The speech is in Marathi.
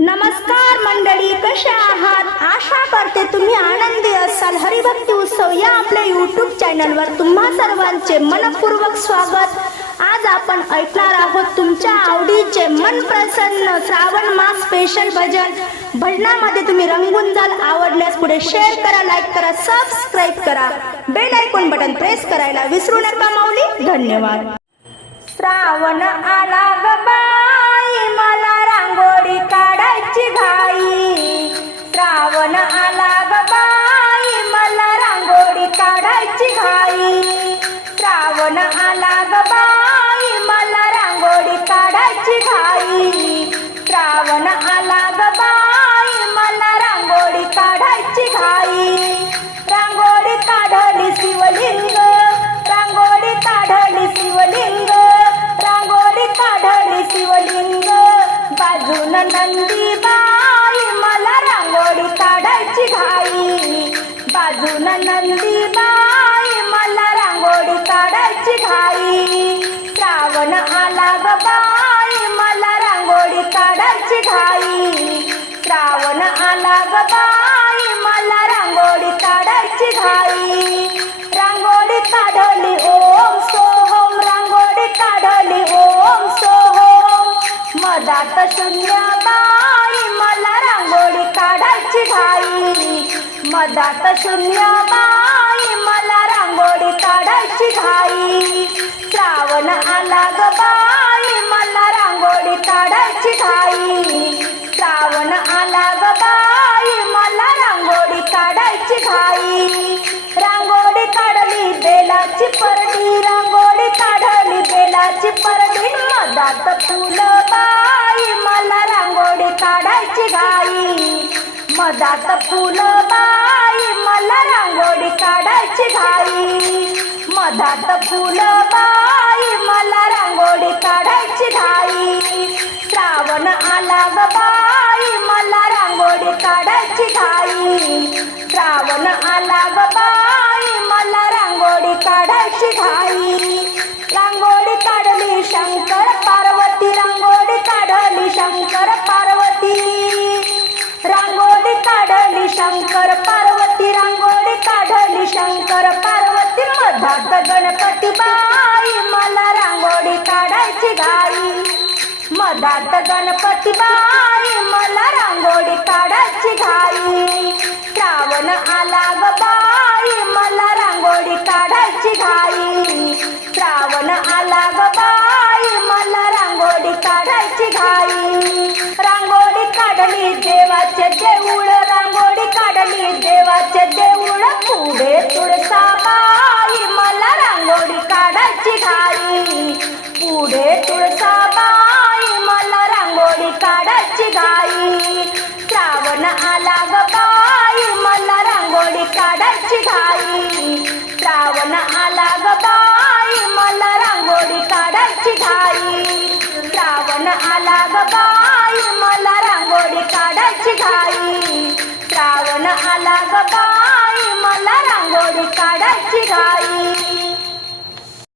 नमस्कार मंडळी, कशा आहात? आशा करते तुम्ही आनंदी असाल. हरिभक्ती उत्सव या आपल्या यूट्यूब चॅनलवर तुम्हा सर्वांचे मनपूर्वक स्वागत. आज आपण ऐकणार आहोत तुमच्या आवडीचे मन प्रसन्न श्रावण मास स्पेशल भजन. भजनामध्ये तुम्ही रंगून जाल. आवडल्यास पुढे शेअर करा, लाईक करा, सबस्क्राईब करा, बेल आयकॉन बटन प्रेस करायला विसरू नका माऊली. धन्यवाद. श्रावण आला ग बाई, मला रांगोळी काढायची घाई. श्रावण आला ग बाई, मला रांगोळी काढायची घाई. श्रावण आला ग बाई, मला रांगोळी काढायची घाई. श्रावण आला ग बाई, मला रांगोळी काढायची घाई. रांगोळी काढली शिवलिंग, रांगोळी काढली शिवलिंग, रांगोळी काढली शिवलिंग. बाजून नंदी बाई, मला रांगोळी काढायची घाई. बाजून नंदी बाई, मला रांगोळी काढायची घाई. श्रावण आला ग बाई, मला रांगोळी काढायची घाई. श्रावण आला ग बाई, मला रांगोळी काढायची घाई. रांगोळी काढली ओम सोहम, रांगोळी काढली ओम सोहम. मधात शून्य बाई, मला रांगोळी काढायची घाई. मधात शून्य बाई, मला रांगोळी काढायची घाई. श्रावण आला ग बाई, मला रांगोळी काढायची घाई. श्रावण आला ग बाई, मला रांगोळी काढायची घाई. रांगोळी काढली बेलाची परडी, रांगोळी काढली बेलाची परडी. मधात फुल बाई, मला रांगोळी काढायची घाई. मधात फुल बाई, मला रांगोळी काढायची घाई. मधात फुल बाई, मला रांगोळी काढायची घाई. श्रावण आला ग बाई, मला रांगोळी काढायची घाई. श्रावण आला ग बाई, मला रांगोळी काढायची घाई. रांगोळी काढली शंकर पार्वती, रांगोळी काढली शंकर पार्वती. रांगोळी काढली शंकर पार्वती, रांगोळी काढली शंकर पार्वती. मधात गणपती बाई, मला रांगोळी काढायची घाई. मधात गणपती बाई, मला रांगोळी काढायची घाई. श्रावण आला ग बाई, मला रांगोळी काढायची घाई. श्रावण आला ग बाई, मला रांगोळी काढायची घाई. रांगोळी काढली देवाचे देऊळ, रांगोळी काढली देवाचे देऊळ. पुढे तुळसाबाई, मला रांगोळी काढायची घाई. पुढे तुळसाबाई, मला रांगोळी काढायची घाई. श्रावण आला ग बाई, मला रांगोळी काढायची घाई. श्रावण आला ग बाई, मला रांगोळी काढायची घाई. श्रावण आला ग बाई, मला रांगोळी काढायची घाई. श्रावण आला ग बाई, मला रांगोळी काढायची घाई.